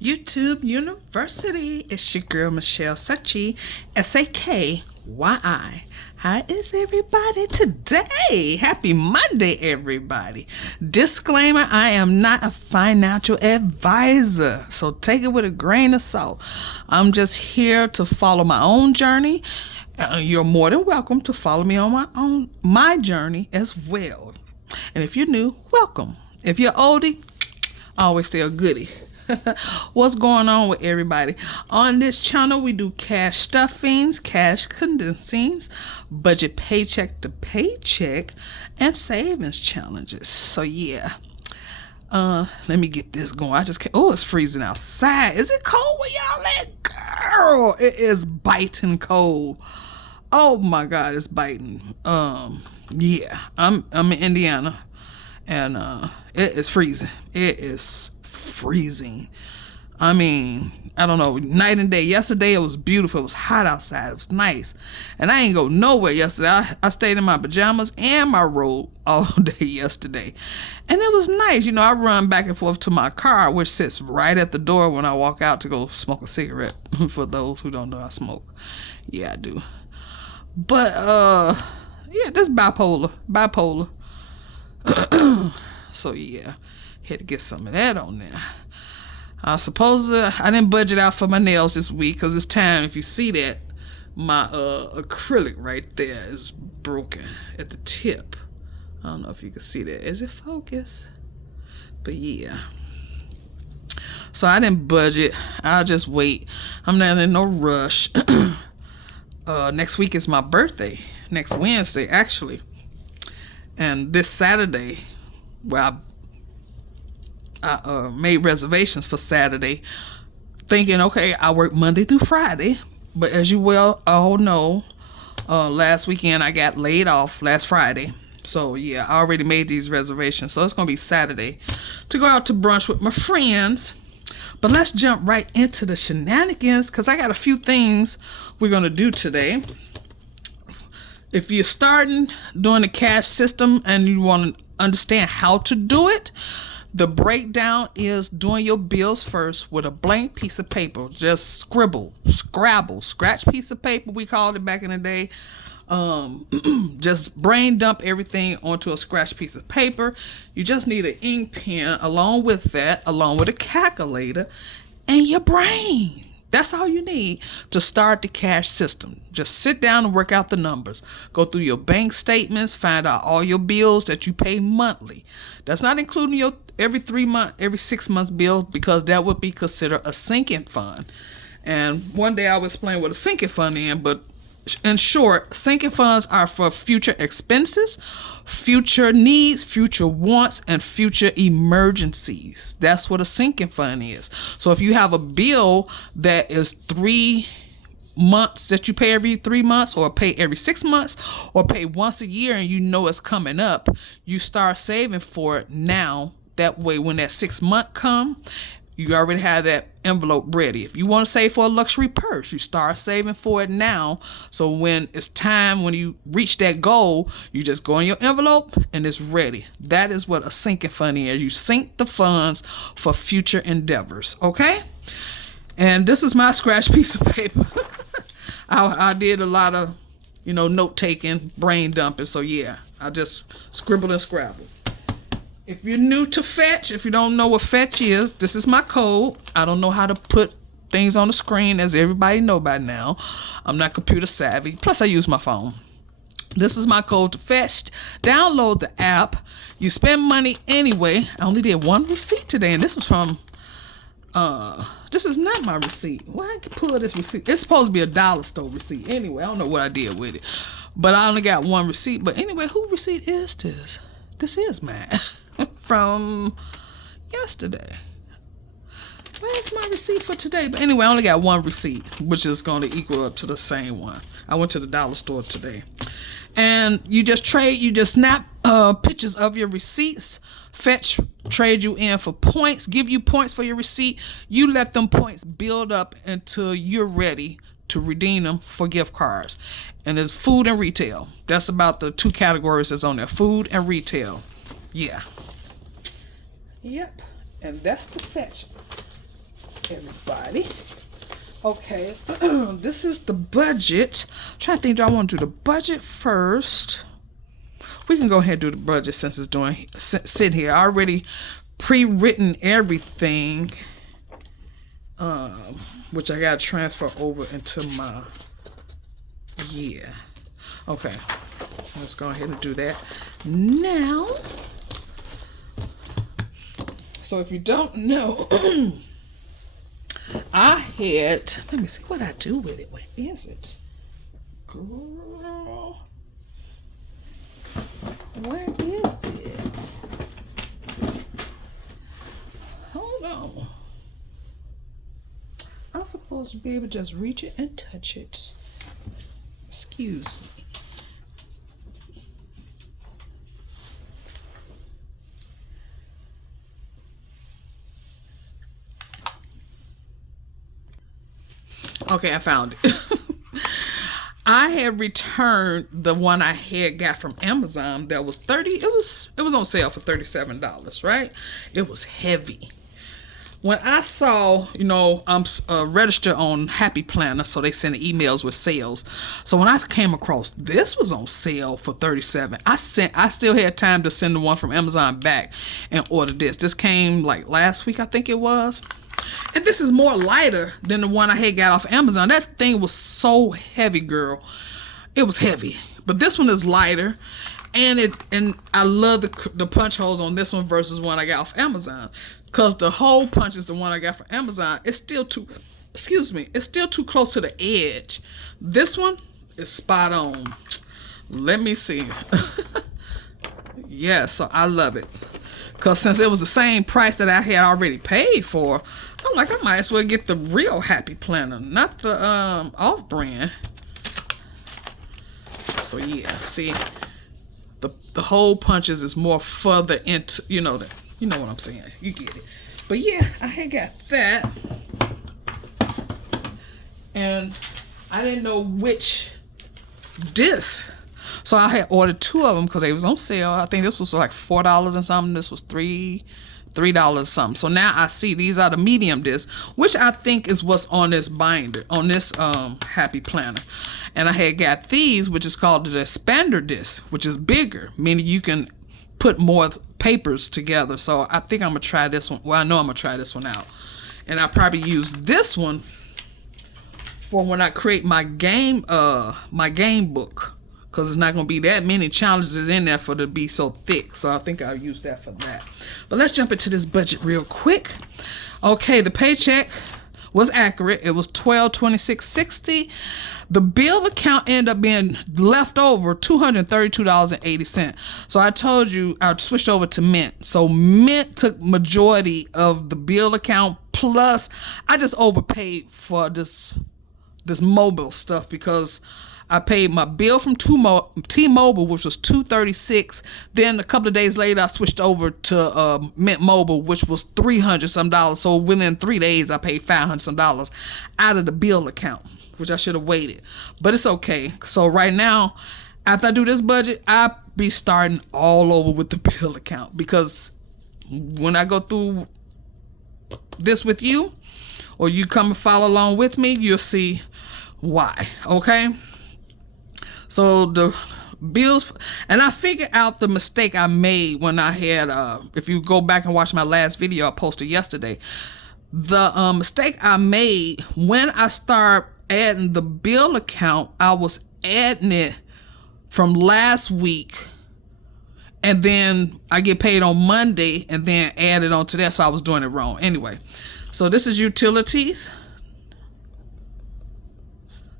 YouTube University. It's your girl Michelle Sachi, Saky. How is everybody today? Happy Monday, everybody. Disclaimer, I am not a financial advisor, so take it with a grain of salt. I'm just here to follow my own journey. You're more than welcome to follow me on my journey as well. And if you're new, welcome. If you're oldie, always stay a goodie. What's going on with everybody? On this channel, we do cash stuffings, cash condensings, budget paycheck to paycheck, and savings challenges. So yeah, let me get this going. I just can't. Oh, it's freezing outside. Is it cold where y'all at? Girl, it is biting cold. Oh my God, it's biting. Yeah, I'm in Indiana, and it is freezing. It is freezing. I mean, I don't know, night and day. Yesterday it was beautiful. It was hot outside. It was nice. And I ain't go nowhere yesterday. I stayed in my pajamas and my robe all day yesterday. And it was nice. You know, I run back and forth to my car, which sits right at the door when I walk out to go smoke a cigarette. For those who don't know, I smoke. Yeah, I do. But, yeah, that's bipolar. So, yeah. Had to get some of that on there. I suppose I didn't budget out for my nails this week because it's time. If you see that, my acrylic right there is broken at the tip. I don't know if you can see that. Is it focused? But yeah. So I didn't budget. I'll just wait. I'm not in no rush. Next week is my birthday. Next Wednesday, actually. And this Saturday, well, I made reservations for Saturday, thinking, okay, I work Monday through Friday. But as you well all know, last weekend I got laid off last Friday. So yeah, I already made these reservations. So it's going to be Saturday to go out to brunch with my friends. But let's jump right into the shenanigans because I got a few things we're going to do today. If you're starting doing the cash system and you want to understand how to do it, the breakdown is doing your bills first with a blank piece of paper. Just scrabble, scratch piece of paper, we called it back in the day. Just brain dump everything onto a scratch piece of paper. You just need an ink pen along with that, along with a calculator and your brain. That's all you need to start the cash system. Just sit down and work out the numbers. Go through your bank statements, find out all your bills that you pay monthly. That's not including your every 6 months bill, because that would be considered a sinking fund. And one day I will explain what a sinking fund is, but in short, sinking funds are for future expenses, future needs, future wants, and future emergencies. That's what a sinking fund is. So if you have a bill that is 3 months that you pay every 3 months, or pay every 6 months, or pay once a year, and you know it's coming up, you start saving for it now. That way, when that 6 month come, you already have that envelope ready. If you want to save for a luxury purse, you start saving for it now. So when it's time, when you reach that goal, you just go in your envelope and it's ready. That is what a sinking fund is. You sink the funds for future endeavors. Okay? And this is my scratch piece of paper. I did a lot of, note taking, brain dumping. So yeah, I just scribbled and scrabbled. If you're new to Fetch, if you don't know what Fetch is, this is my code. I don't know how to put things on the screen, as everybody know by now. I'm not computer savvy. Plus, I use my phone. This is my code to Fetch. Download the app. You spend money anyway. I only did one receipt today, and this was from, this is not my receipt. Why I can pull this receipt? It's supposed to be a dollar store receipt. Anyway, I don't know what I did with it. But I only got one receipt. But anyway, whose receipt is this? This is mine. From yesterday. Where's my receipt for today? But anyway, I only got one receipt, which is going to equal up to the same one. I went to the dollar store today. And you just snap pictures of your receipts. Fetch trade you in for points, give you points for your receipt. You let them points build up until you're ready to redeem them for gift cards. And there's food and retail. That's about the two categories that's on there, food and retail. Yeah. Yep. And that's the Fetch. everybody. Okay, this is the budget. I'm trying to think, do I want to do the budget first? We can go ahead and do the budget since it's sitting here. I already pre-written everything, which I got to transfer over into my, Okay, let's go ahead and do that now. So if you don't know, I had, let me see what I do with it. Where is it? Girl, where is it? Hold on. I'm supposed to be able to just reach it and touch it. Excuse me. Okay, I found it. I had returned the one I had got from Amazon that was it was on sale for $37, right? It was heavy. When I saw, I'm registered on Happy Planner, so they send emails with sales. So when I came across this was on sale for $37, I still had time to send the one from Amazon back and order this. This came like last week, I think it was. And this is more lighter than the one I had got off Amazon. That thing was so heavy, girl. It was heavy. But this one is lighter. And I love the punch holes on this one versus one I got off Amazon. Because the hole punch is the one I got from Amazon. It's still too close to the edge. This one is spot on. Let me see. Yeah, so I love it. Because since it was the same price that I had already paid for, I'm like, I might as well get the real Happy Planner, not the off-brand. So yeah, see, the hole punches is more further into, you know what I'm saying. You get it. But yeah, I had got that. And I didn't know which disc. So I had ordered two of them because they was on sale. I think this was like $4 and something. This was $3 something. So now I see these are the medium discs, which I think is what's on this binder, on this Happy Planner. And I had got these, which is called the expander disc, which is bigger, meaning you can put more papers together. So I think I'm gonna try this one. Well, I know I'm gonna try this one out, and I'll probably use this one for when I create my game book, because it's not gonna be that many challenges in there for it to be so thick. So I think I'll use that for that. But let's jump into this budget real quick. Okay, the paycheck was accurate. It was $1226.60. The bill account ended up being left over $232.80. So I told you I switched over to Mint. So Mint took majority of the bill account, plus I just overpaid for this mobile stuff because I paid my bill from T-Mobile, which was $236. Then a couple of days later, I switched over to Mint Mobile, which was $300 some. So within 3 days, I paid $500 some out of the bill account, which I should have waited. But it's okay. So right now, after I do this budget, I'll be starting all over with the bill account, because when I go through this with you, or you come and follow along with me, you'll see why. Okay? So the bills, and I figured out the mistake I made when I had, if you go back and watch my last video I posted yesterday, the mistake I made when I start adding the bill account, I was adding it from last week, and then I get paid on Monday and then add it onto that, so I was doing it wrong. Anyway, so this is utilities,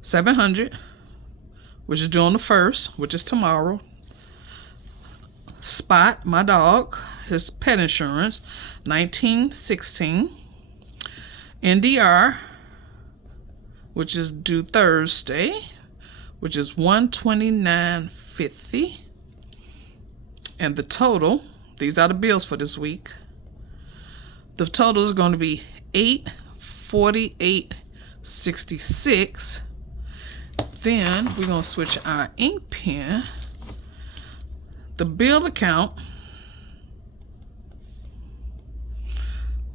$700. Which is due on the 1st, which is tomorrow. Spot, my dog, his pet insurance, $19.16. NDR, which is due Thursday, which is $129.50. And the total, these are the bills for this week. The total is going to be $848.66. Then we're going to switch our ink pen. The bill account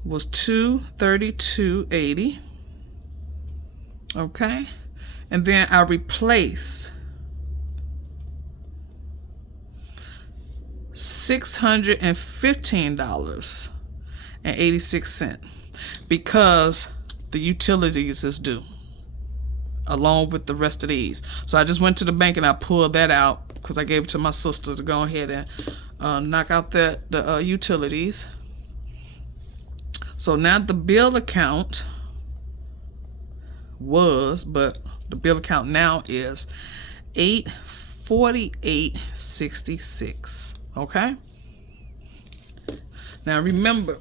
was $232.80. Okay, and then I replace $615.86 because the utilities is due along with the rest of these. So I just went to the bank and I pulled that out because I gave it to my sister to go ahead and knock out the utilities. So now the bill account but the bill account now is $848.66. Okay, now remember,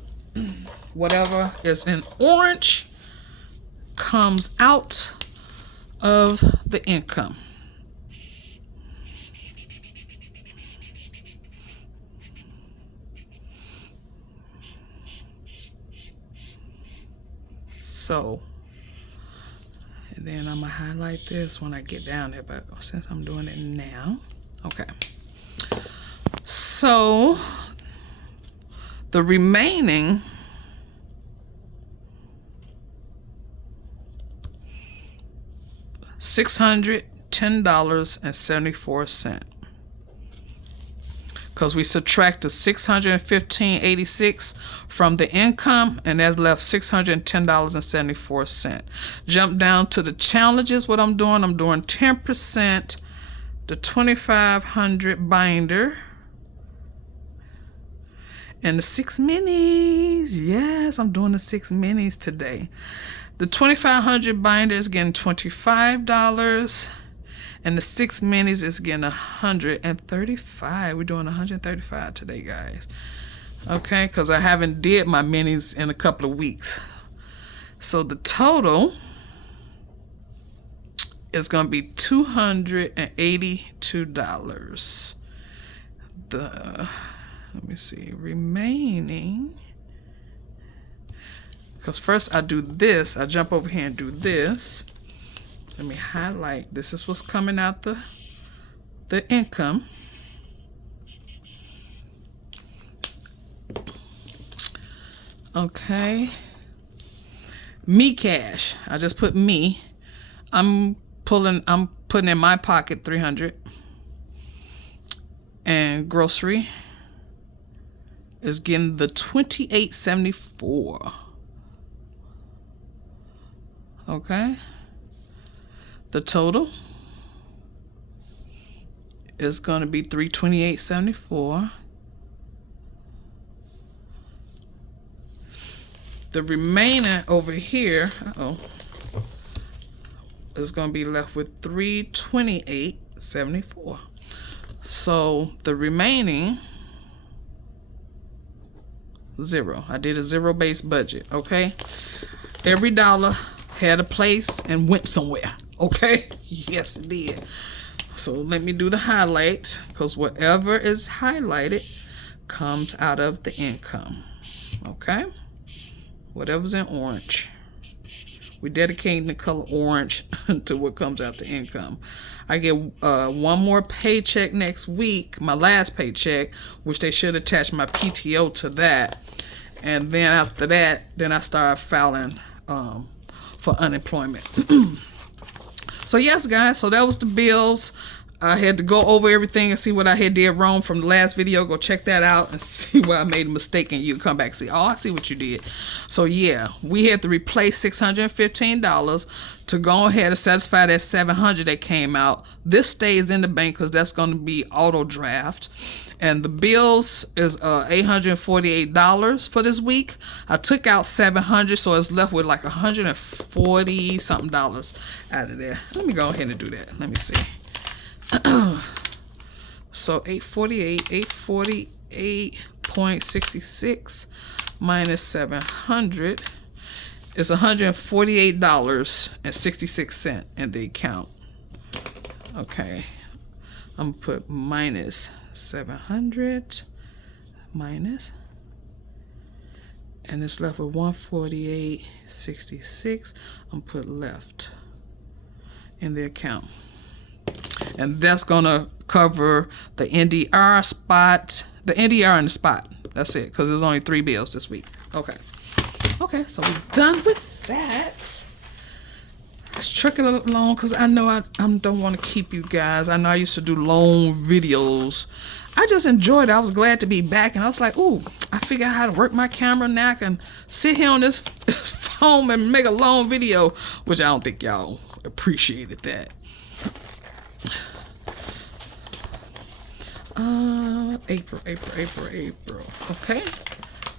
whatever is in orange comes out of the income. So, and then I'm gonna highlight this when I get down there, but since I'm doing it now, okay. So the remaining $610.74, because we subtracted $615.86 from the income, and that left $610.74. Jump down to the challenges. What I'm doing 10%, the 2500 binder, and the 6 minis. Yes, I'm doing the 6 minis today. The 2500 binder is getting $25, and the 6 minis is getting $135. We're doing $135 today, guys. Okay, because I haven't did my minis in a couple of weeks. So the total is going to be $282. Let me see, remaining, because first I do this, I jump over here and do this. Let me highlight, this is what's coming out the income. Okay, me cash, I just put me. I'm putting in my pocket $300, and grocery is getting the $28.74. Okay, the total is going to be $328.74. The remaining over here, is going to be left with $328.74. So the remaining zero. I did a zero-based budget. Okay, every dollar had a place and went somewhere. Okay, yes it did. So let me do the highlight, because whatever is highlighted comes out of the income. Okay, whatever's in orange, we're dedicating the color orange to what comes out the income. I get one more paycheck next week, my last paycheck, which they should attach my PTO to that. And then after that, then I start filing for unemployment. So yes, guys, so that was the bills. I had to go over everything and see what I had did wrong from the last video. Go check that out and see where I made a mistake, and you come back and see, oh, I see what you did. So yeah, we had to replace $615 to go ahead and satisfy that $700 that came out. This stays in the bank because that's going to be auto draft. And the bills is $848 for this week. I took out $700, so it's left with like $140 something out of there. Let me go ahead and do that. Let me see. So 848.66 minus 700 is $148.66 in the account. Okay, I'm gonna put minus 700 minus, and it's left with 148.66. I'm gonna put left in the account. And that's gonna cover the NDR spot, the NDR and the spot. That's it, because there's only 3 bills this week. Okay. Okay, so we're done with that. Let's trick it along because I know I don't want to keep you guys. I know I used to do long videos. I just enjoyed it. I was glad to be back, and I was like, ooh, I figured out how to work my camera now. I can sit here on this phone and make a long video, which I don't think y'all appreciated that. April. Okay,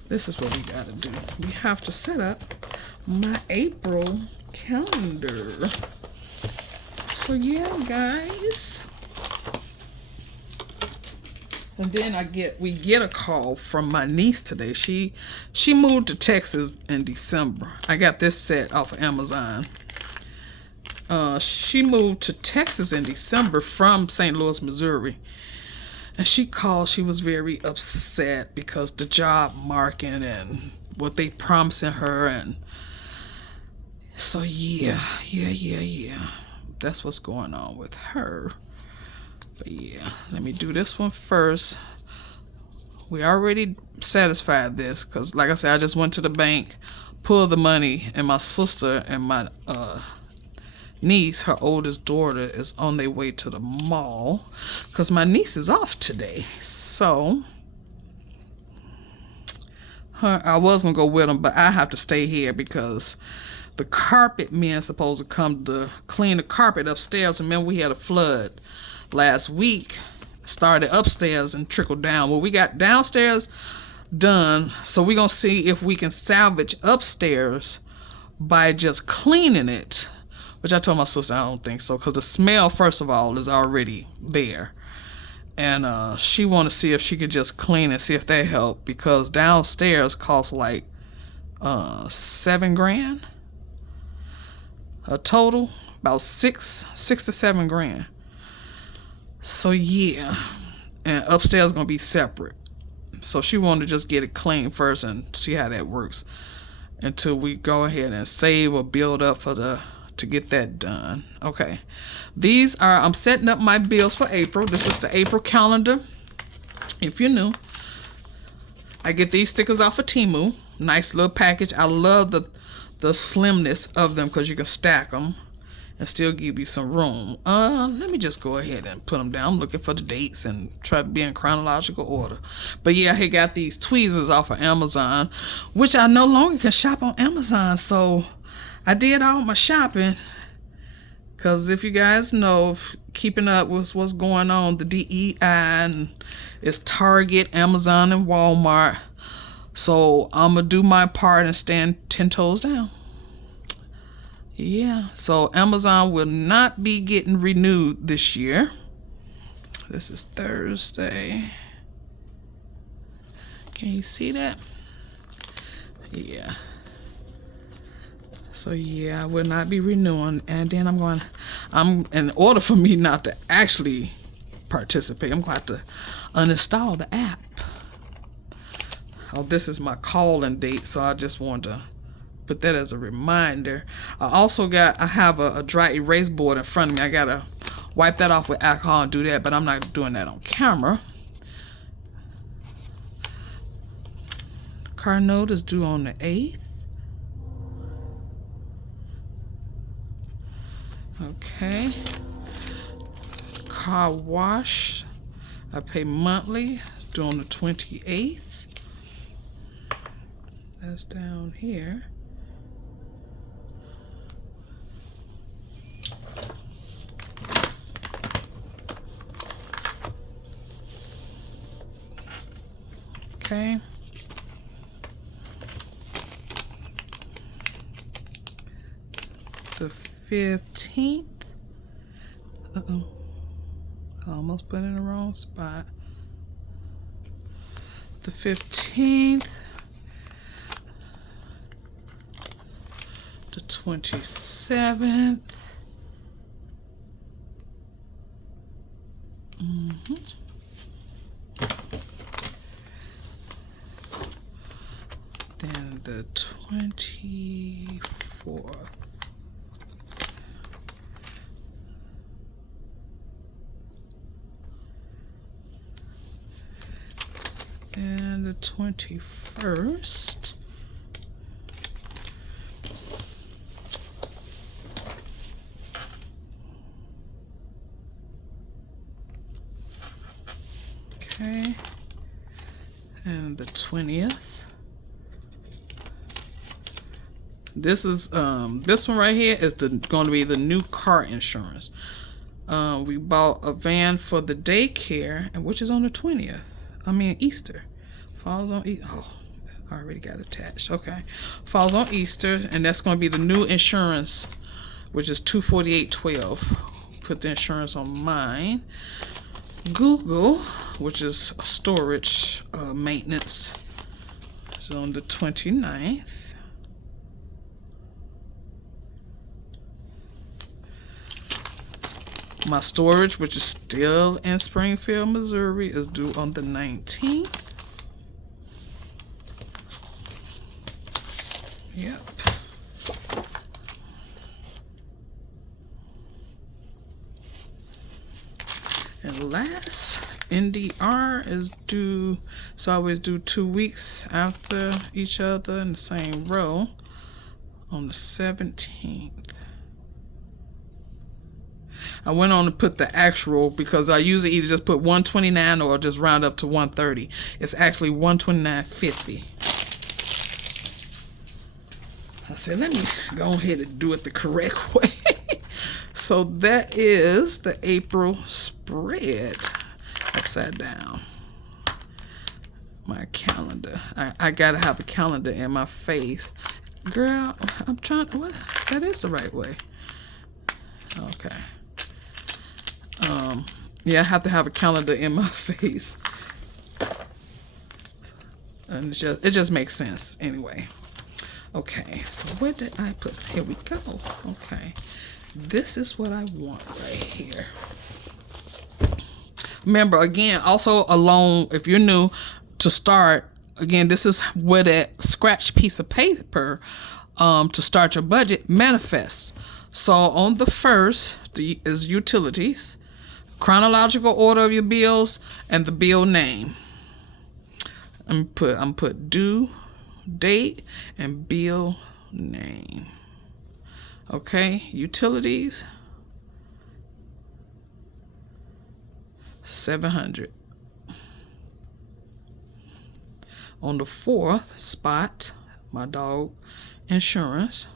this is what we gotta do. We have to set up my April calendar. So yeah, guys. And then we get a call from my niece today. She moved to Texas in December. I got this set off of Amazon. She moved to Texas in December from St. Louis, Missouri. And she called. She was very upset because the job market and what they promising her. And so yeah. That's what's going on with her. But yeah, let me do this one first. We already satisfied this because, like I said, I just went to the bank, pulled the money, and my sister and my niece, her oldest daughter, is on their way to the mall because my niece is off today. So I was gonna go with them, but I have to stay here because the carpet men supposed to come to clean the carpet upstairs. Remember, we had a flood last week. Started upstairs and trickled down. Well, we got downstairs done, so we're gonna see if we can salvage upstairs by just cleaning it, which I told my sister I don't think so, because the smell, first of all, is already there. And she want to see if she could just clean and see if that help, because downstairs costs like $7,000 a total, about six to $7,000. So yeah, and upstairs is gonna be separate. So she wanted to just get it clean first and see how that works until we go ahead and save or build up to get that done. Okay, I'm setting up my bills for April. This is the April calendar. If you're new, I get these stickers off of Temu. Nice little package. I love the slimness of them because you can stack them and still give you some room. Let me just go ahead and put them down. I'm looking for the dates and try to be in chronological order. But yeah, I got these tweezers off of Amazon, which I no longer can shop on Amazon. So I did all my shopping, because if you guys know, keeping up with what's going on, the DEI and it's Target, Amazon, and Walmart. So I'm going to do my part and stand 10 toes down. Yeah, so Amazon will not be getting renewed this year. This is Thursday. Can you see that? Yeah. So yeah, I will not be renewing. And then I'm in order for me not to actually participate, I'm going to have to uninstall the app. Oh, this is my calling date, so I just wanted to put that as a reminder. I have a dry erase board in front of me. I gotta wipe that off with alcohol and do that, but I'm not doing that on camera. Car note is due on the 8th. Okay. Car wash, I pay monthly. It's due on the 28th. That's down here. Okay. The 15th. Uh-oh. I almost put it in the wrong spot. The 15th. The 27th. Then the 24th. And the 21st. Okay. And the 20th. This is this one right here is going to be the new car insurance. We bought a van for the daycare, and which is on the 20th. I mean Easter. Falls on oh, it's already got attached. Okay. Falls on Easter, and that's going to be the new insurance, which is $248.12. Put the insurance on mine. Google, which is storage maintenance, is on the 29th. My storage, which is still in Springfield, Missouri, is due on the 19th. Yep. And last, NDR is due, so I always do 2 weeks after each other in the same row on the 17th. I went on to put the actual because I usually either just put 129 or just round up to 130. It's actually 129.50. I said, let me go ahead and do it the correct way. So that is the April spread. Upside down. My calendar. I gotta have a calendar in my face. Girl, I'm trying, what? That is the right way. Okay. Yeah, I have to have a calendar in my face. And it just makes sense anyway. Okay, so where did I put? Here we go. Okay. This is what I want right here. Remember, again, also along, if you're new to start, again, this is where that scratch piece of paper to start your budget manifests. So on the first is utilities, chronological order of your bills, and the bill name. I'm put due date and bill name. Okay, utilities, $700. On the fourth spot, my dog insurance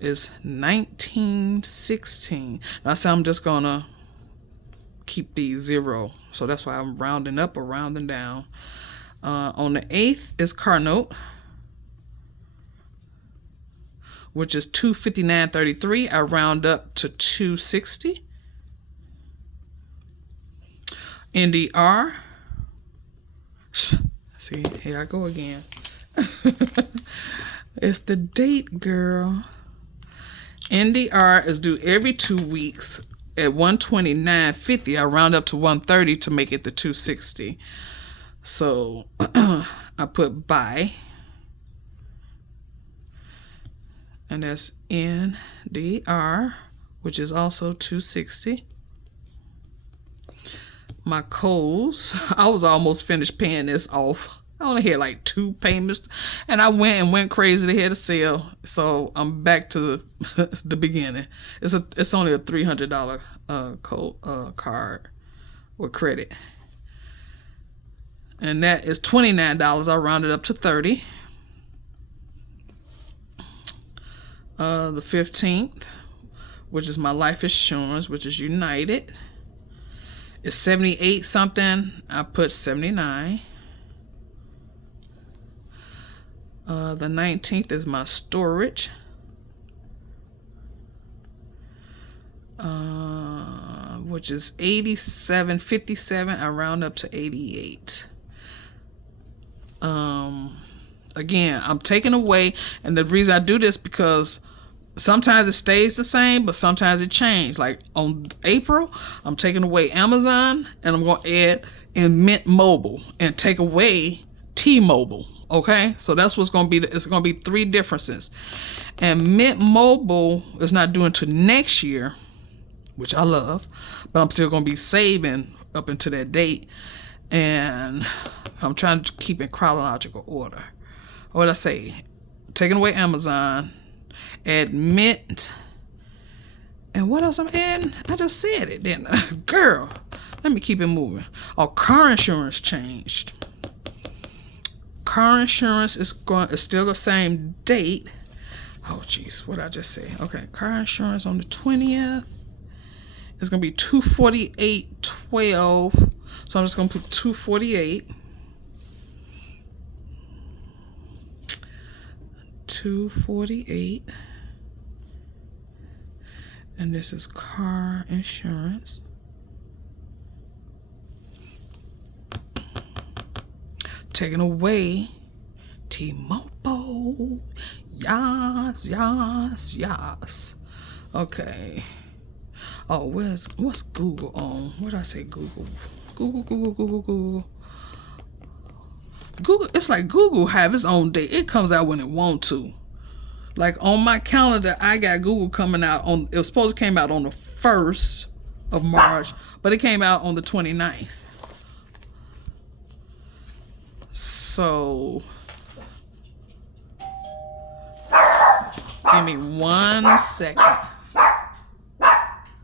is $19.16. Now, so I'm just gonna keep these zero, so that's why I'm rounding up or rounding down. On the 8th is car note, which is $259.33. I round up to $260. NDR. See, here I go again. It's the date, girl. NDR is due every 2 weeks at $129.50. I round up to $130 to make it the $260. So I put by, and that's NDR, which is also $260. My Kohl's, I was almost finished paying this off. I only had like 2 payments, and I went crazy. They had a sale, so I'm back to the beginning. It's only a $300 card with credit, and that is $29. I rounded up to $30. The 15th, which is my life insurance, which is United, is 78 something. I put 79. The 19th is my storage, which is 87.57. I round up to 88. Again, I'm taking away, and the reason I do this because sometimes it stays the same, but sometimes it changes. Like on April, I'm taking away Amazon, and I'm going to add in Mint Mobile and take away T-Mobile. Okay, so that's what's going to be. It's going to be 3 differences, and Mint Mobile is not due until next year, which I love, but I'm still going to be saving up until that date, and I'm trying to keep in chronological order. What I say? Taking away Amazon, add Mint, and what else I'm adding? I just said it, didn't I? Girl, let Let me keep it moving. Oh, car insurance changed. Car insurance is still the same date. Oh geez, what did I just say? Okay, car insurance on the 20th. It's gonna be $248.12. So I'm just gonna put $248. $248. And this is car insurance. Taking away T-Mobile. Yes. Okay. Oh, what's Google on? What did I say? Google. Google. It's like Google have its own date. It comes out when it want to. Like on my calendar, I got Google coming out on. It was supposed to came out on the 1st of March, but it came out on the 29th. So, give me 1 second.